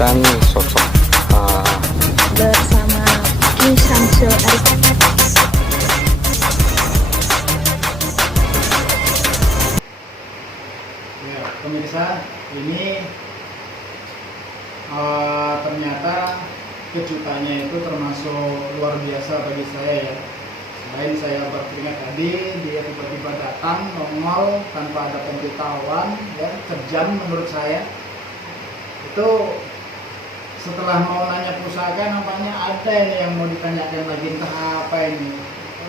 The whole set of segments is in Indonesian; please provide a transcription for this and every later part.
menyaksikan sosok bersama Kim Samsul Arik. Ya, pemirsa, ini ternyata kejutannya itu termasuk luar biasa bagi saya ya. Selain saya berkeringat tadi, dia tiba-tiba datang nongol tanpa ada pemberitahuan, ya, kejam menurut saya. Itu setelah mau nanya pusaka, nampaknya ada ini yang mau ditanyakan lagi, entah apa ini.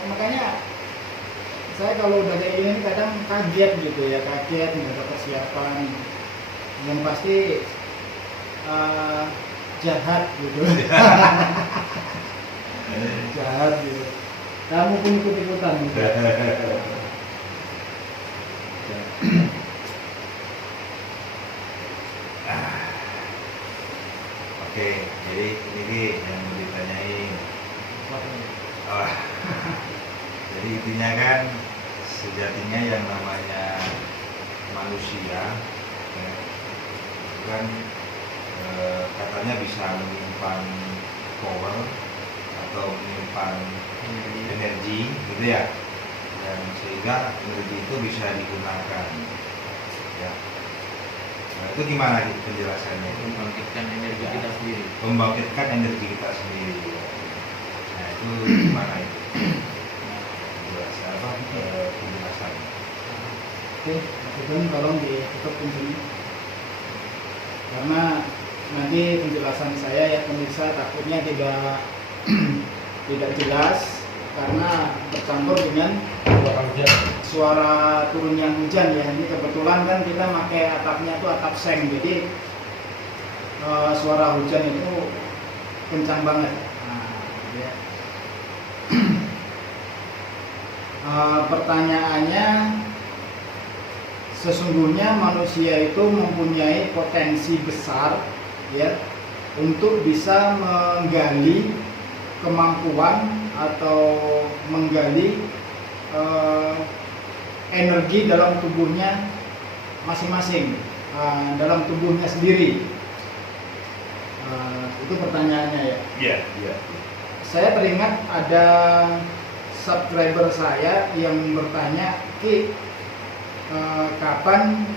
Makanya saya kalau udah kayak gini kadang kaget gitu ya, kaget nggak ada persiapan. Yang pasti jahat gitu. Jahat gitu. Kamu pun ikut-ikutan gitu. Oke, jadi ini yang mau ditanyain. Oh. Jadi intinya kan sejatinya yang namanya manusia ya, itu kan katanya bisa menyimpan power atau menyimpan energi gitu ya, dan sehingga energi itu bisa digunakan ya. Nah, itu gimana penjelasannya? Membangkitkan energi kita sendiri. Membangkitkan energi kita sendiri. Nah, itu gimana itu? Penjelasan. Oke, itu tolong ditutup pintunya. Karena nanti penjelasan saya ya pemirsa takutnya tidak jelas karena bercampur dengan suara turunnya hujan ya. Ini kebetulan kan kita pakai atapnya itu atap seng, jadi suara hujan itu kencang banget. Nah, ya. Pertanyaannya, sesungguhnya manusia itu mempunyai potensi besar ya untuk bisa menggali kemampuan atau menggali energi dalam tubuhnya masing-masing, dalam tubuhnya sendiri. Itu pertanyaannya ya. Iya, iya. Saya teringat ada subscriber saya yang bertanya, Ki, kapan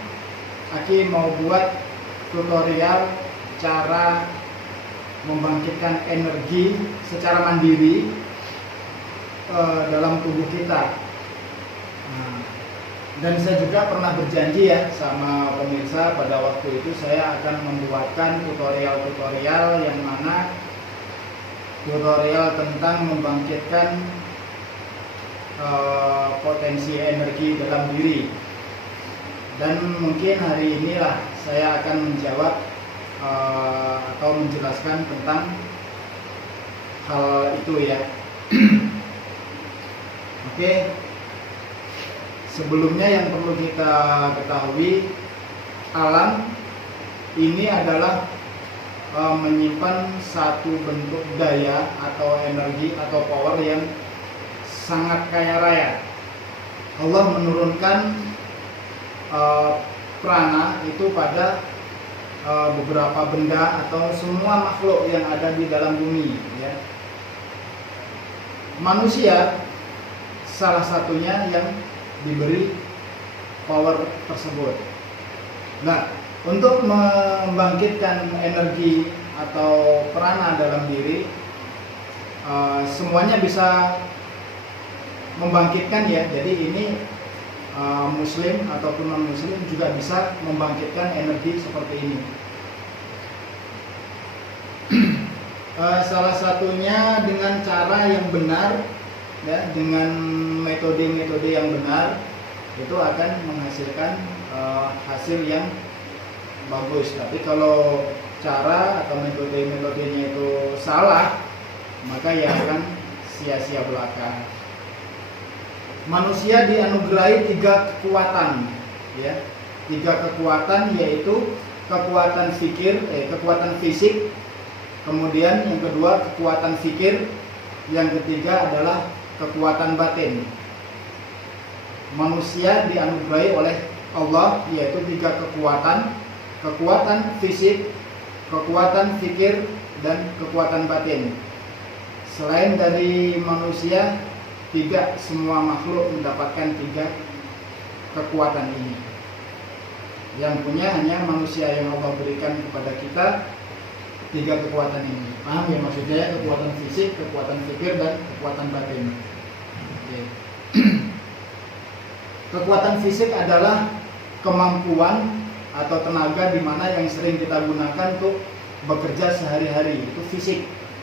Aki mau buat tutorial cara membangkitkan energi secara mandiri dalam tubuh kita. Dan saya juga pernah berjanji ya sama pemirsa pada waktu itu saya akan membuatkan tutorial-tutorial yang mana tutorial tentang membangkitkan potensi energi dalam diri. Dan mungkin hari inilah saya akan menjawab atau menjelaskan tentang hal itu ya. Oke. Sebelumnya yang perlu kita ketahui, alam ini adalah menyimpan satu bentuk daya atau energi atau power yang sangat kaya raya. Allah menurunkan prana itu pada beberapa benda atau semua makhluk yang ada di dalam bumi ya. Manusia salah satunya yang diberi power tersebut. Nah, untuk membangkitkan energi atau prana dalam diri, semuanya bisa membangkitkan ya. Jadi ini muslim ataupun non muslim juga bisa membangkitkan energi seperti ini. Salah satunya dengan cara yang benar ya, dengan metode-metode yang benar itu akan menghasilkan hasil yang bagus. Tapi kalau cara atau metode-metodenya itu salah, maka ya akan sia-sia belaka. Manusia dianugerahi 3 kekuatan ya. 3 kekuatan yaitu kekuatan kekuatan fisik, kemudian yang kedua kekuatan fikir, yang ketiga adalah kekuatan batin. Manusia dianugerahi oleh Allah yaitu 3 kekuatan: kekuatan fisik, kekuatan fikir dan kekuatan batin. Selain dari manusia, tidak semua makhluk mendapatkan 3 kekuatan ini. Yang punya hanya manusia yang Allah berikan kepada kita 3 kekuatan ini. Paham ya maksudnya? Kekuatan fisik, kekuatan fikir, dan kekuatan batin. Oke. Kekuatan fisik adalah kemampuan atau tenaga di mana yang sering kita gunakan untuk bekerja sehari-hari, itu fisik,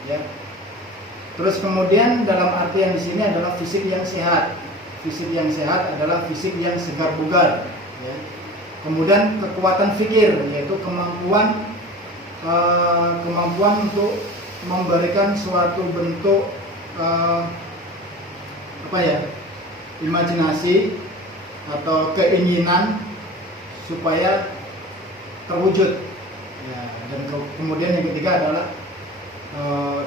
ya. Terus kemudian dalam artian di sini adalah fisik yang sehat. Fisik yang sehat adalah fisik yang segar bugar, ya. Kemudian kekuatan fikir, yaitu kemampuan untuk memberikan suatu bentuk imajinasi atau keinginan supaya terwujud, ya. Dan kemudian yang ketiga adalah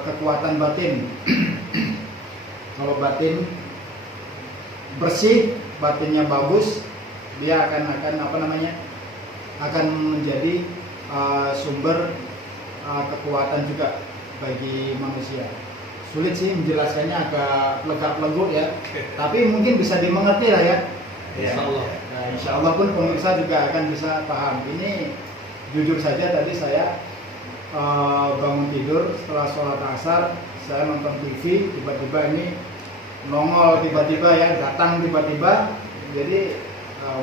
kekuatan batin. Kalau batin bersih, batinnya bagus, dia akan menjadi sumber kekuatan juga bagi manusia. Sulit sih menjelaskannya, agak legap-leguk ya, tapi mungkin bisa dimengerti lah ya. Insyaallah. Nah, insyaallah pun pemirsa juga akan bisa paham. Ini jujur saja tadi saya bangun tidur setelah sholat asar, saya nonton TV, tiba-tiba ini nongol tiba-tiba ya, datang tiba-tiba, jadi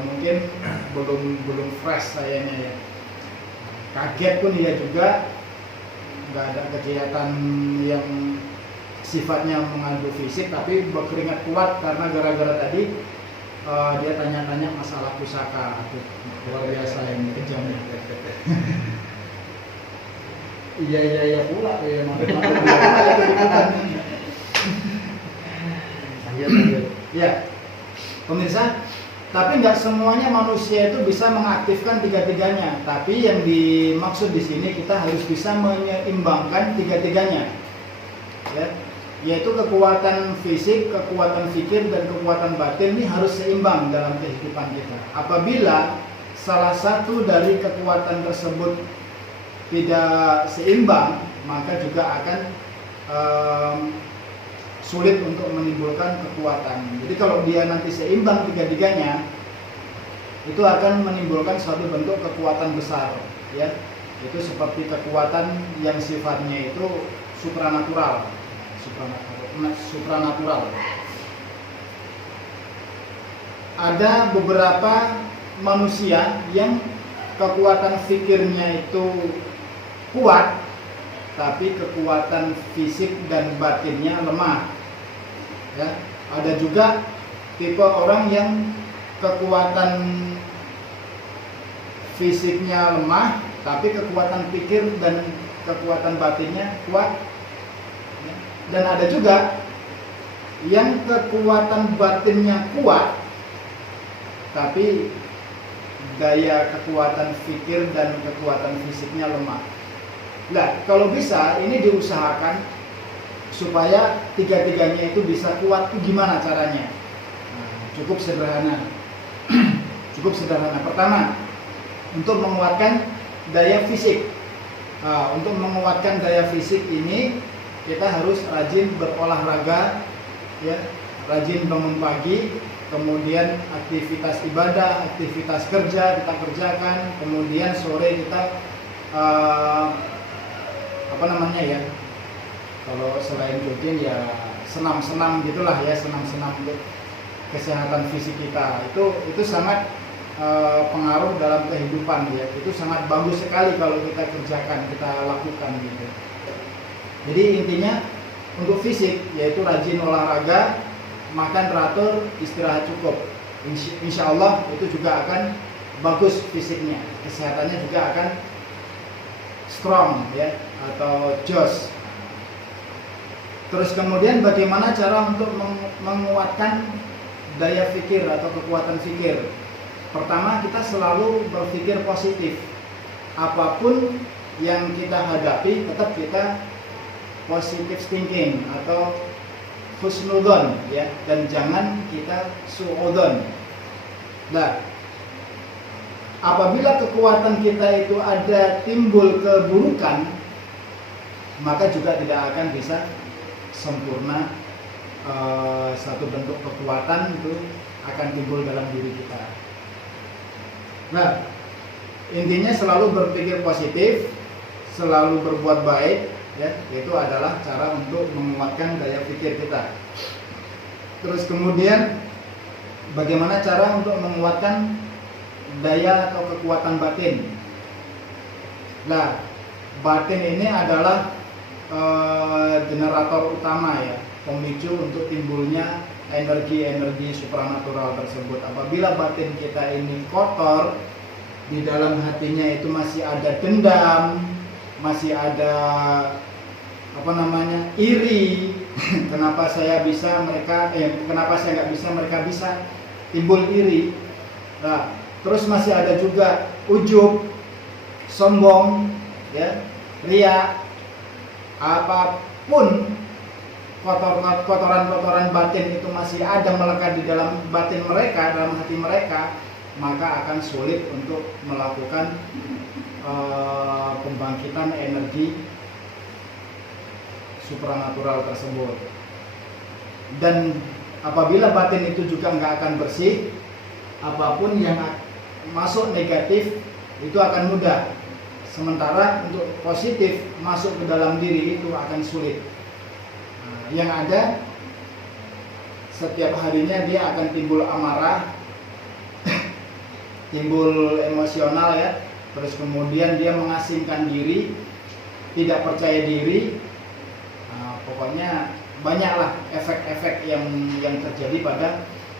mungkin belum fresh sayanya ya. Kaget pun dia juga, nggak ada kegiatan yang sifatnya mengandung fisik, tapi berkeringat kuat karena gara-gara tadi dia tanya-tanya masalah pusaka. Luar biasa yang kejam. Iya pula ya, lanjut. Ya, pemirsa, tapi nggak semuanya manusia itu bisa mengaktifkan 3-tiganya. Tapi yang dimaksud di sini kita harus bisa menyeimbangkan 3-tiganya, ya, yaitu kekuatan fisik, kekuatan fikir, dan kekuatan batin ini harus seimbang dalam kehidupan kita. Apabila salah satu dari kekuatan tersebut tidak seimbang, maka juga akan sulit untuk menimbulkan kekuatan. Jadi kalau dia nanti seimbang 3-tiganya, itu akan menimbulkan suatu bentuk kekuatan besar, ya. Itu seperti kekuatan yang sifatnya itu supranatural. Ada beberapa manusia yang kekuatan fikirnya itu kuat, tapi kekuatan fisik dan batinnya lemah, ya. Ada juga tipe orang yang kekuatan fisiknya lemah, tapi kekuatan pikir dan kekuatan batinnya kuat, ya. Dan ada juga yang kekuatan batinnya kuat, tapi daya kekuatan fikir dan kekuatan fisiknya lemah. Nah, kalau bisa ini diusahakan supaya 3-tiganya itu bisa kuat. Itu gimana caranya? Nah, cukup sederhana. Pertama, untuk menguatkan daya fisik. Nah, untuk menguatkan daya fisik ini kita harus rajin berolahraga, ya, rajin bangun pagi, kemudian aktivitas ibadah, aktivitas kerja kita kerjakan, kemudian sore kita kalau selain rutin ya senam-senam gitulah ya, senam-senam untuk kesehatan fisik kita. Itu sangat pengaruh dalam kehidupan ya. Itu sangat bagus sekali kalau kita kerjakan, kita lakukan gitu. Jadi intinya untuk fisik yaitu rajin olahraga, makan teratur, istirahat cukup. Insya Allah itu juga akan bagus fisiknya, kesehatannya juga akan strong ya, atau jos. Terus kemudian bagaimana cara untuk menguatkan daya fikir atau kekuatan fikir? Pertama, kita selalu berpikir positif. Apapun yang kita hadapi tetap kita positive thinking atau husnudon ya, dan jangan kita suudon. Nah, apabila kekuatan kita itu ada timbul keburukan, maka juga tidak akan bisa sempurna. Satu bentuk kekuatan itu akan timbul dalam diri kita. Nah, intinya selalu berpikir positif, selalu berbuat baik, ya, itu adalah cara untuk menguatkan daya pikir kita. Terus kemudian bagaimana cara untuk menguatkan daya atau kekuatan batin? Nah, batin ini adalah generator utama, ya, pemicu untuk timbulnya energi-energi supranatural tersebut. Apabila batin kita ini kotor, di dalam hatinya itu masih ada dendam, masih ada iri. Kenapa saya bisa, kenapa saya nggak bisa, mereka bisa, timbul iri. Nah, terus masih ada juga ujub, sombong, ya, riya, apapun kotoran-kotoran batin itu masih ada melekat di dalam batin mereka, dalam hati mereka, maka akan sulit untuk melakukan pembangkitan energi supranatural tersebut. Dan apabila batin itu juga nggak akan bersih, apapun yang masuk negatif itu akan mudah. Sementara untuk positif masuk ke dalam diri itu akan sulit. Yang ada setiap harinya dia akan timbul amarah, timbul emosional, ya. Terus kemudian dia mengasingkan diri, tidak percaya diri. Pokoknya banyaklah efek-efek yang terjadi pada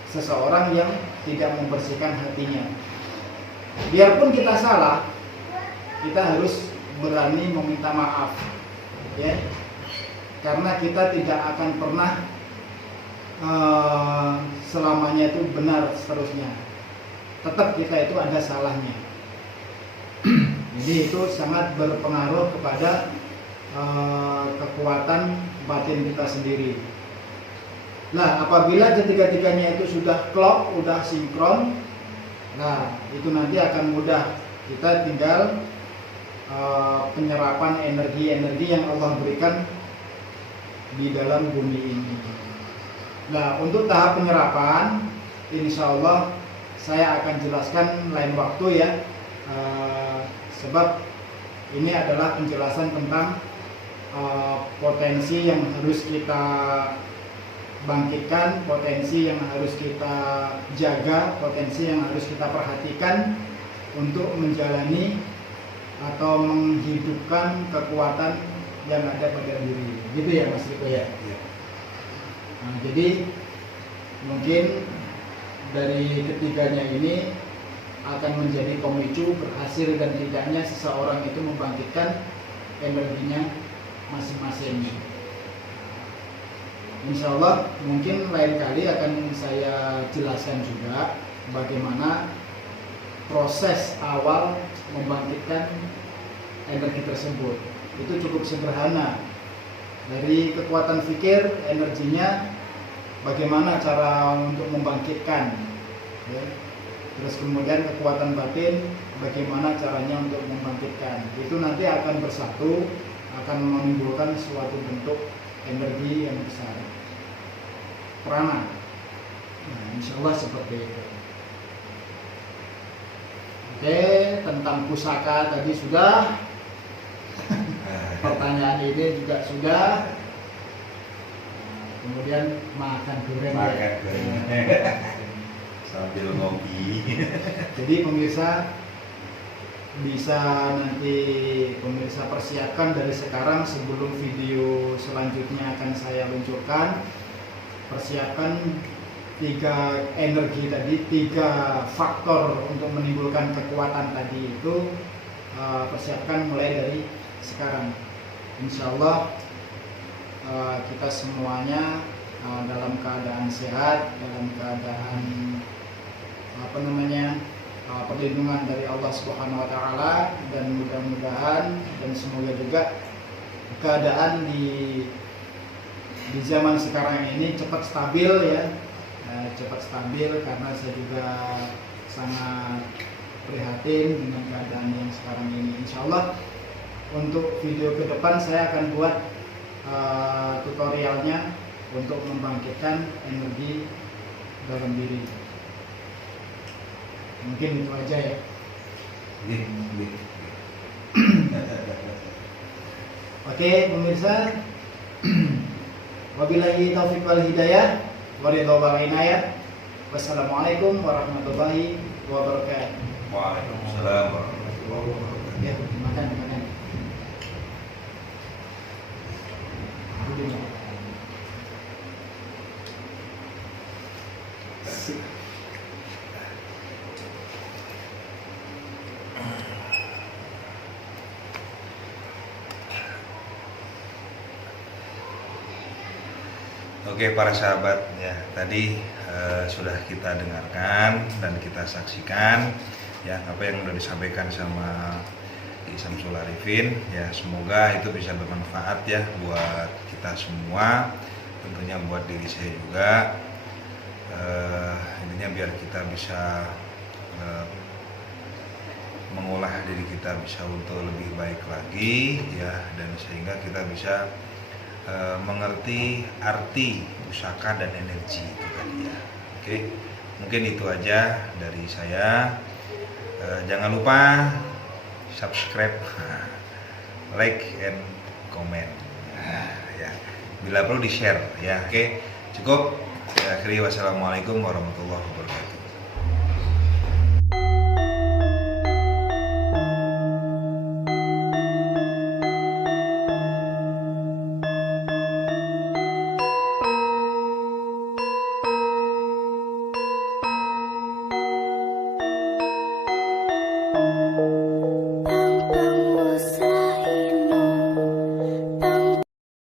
seseorang yang tidak membersihkan hatinya. Biarpun kita salah, kita harus berani meminta maaf, ya, karena kita tidak akan pernah selamanya itu benar seterusnya. Tetap kita itu ada salahnya. Jadi itu sangat berpengaruh kepada kekuatan batin kita sendiri. Nah, apabila ketiga-tiganya itu sudah klop, sudah sinkron, nah itu nanti akan mudah. Kita tinggal penyerapan energi-energi yang Allah berikan di dalam bumi ini. Nah, untuk tahap penyerapan, insya Allah saya akan jelaskan lain waktu, ya. Sebab ini adalah penjelasan tentang potensi yang harus kita bangkitkan, potensi yang harus kita jaga, potensi yang harus kita perhatikan untuk menjalani atau menghidupkan kekuatan yang ada pada diri. Gitu ya Mas Riko, ya. Nah, jadi mungkin dari ketiganya ini akan menjadi pemicu berhasil dan tidaknya seseorang itu membangkitkan energinya masing-masing. Insya Allah mungkin lain kali akan saya jelaskan juga bagaimana proses awal membangkitkan energi tersebut. Itu cukup sederhana. Dari kekuatan fikir, energinya bagaimana cara untuk membangkitkan, ya. Terus kemudian kekuatan batin, bagaimana caranya untuk membangkitkan. Itu nanti akan bersatu, akan menimbulkan suatu bentuk energi yang besar, prana. Nah, insya Allah seperti itu. Oke, tentang pusaka tadi sudah. Pertanyaan ini juga sudah. Kemudian makan goreng. Sambil ngopi. Jadi pemirsa bisa nanti pemirsa persiapkan dari sekarang sebelum video selanjutnya akan saya luncurkan. Persiapkan 3 energi tadi, 3 faktor untuk menimbulkan kekuatan tadi itu, persiapkan mulai dari sekarang. Insya Allah kita semuanya dalam keadaan sehat, dalam keadaan perlindungan dari Allah Subhanahu wa taala, dan mudah-mudahan dan semoga juga keadaan di zaman sekarang ini cepat stabil, ya. Cepat stabil, karena saya juga sangat prihatin prihatin dengan keadaan yang sekarang ini. Insya Allah untuk video ke depan saya akan buat tutorialnya untuk membangkitkan energi dalam diri. Mungkin itu aja ya. Oke pemirsa, wabillahi taufiq wal hidayah, waridho wal inayah. Wassalamualaikum warahmatullahi wabarakatuh. Waalaikumsalam warahmatullahi wabarakatuh. Ya, makan. Oke para sahabat ya, tadi sudah kita dengarkan dan kita saksikan ya apa yang sudah disampaikan sama Syamsul Arifin ya, semoga itu bisa bermanfaat ya buat kita semua, tentunya buat diri saya juga. Intinya biar kita bisa mengolah diri kita bisa untuk lebih baik lagi ya, dan sehingga kita bisa mengerti arti pusaka dan energi itu tadi ya. Oke, mungkin itu aja dari saya. Jangan lupa subscribe, like and comment ya. Bila perlu di share ya. Oke, cukup. Akhiri wassalamualaikum warahmatullahi wabarakatuh.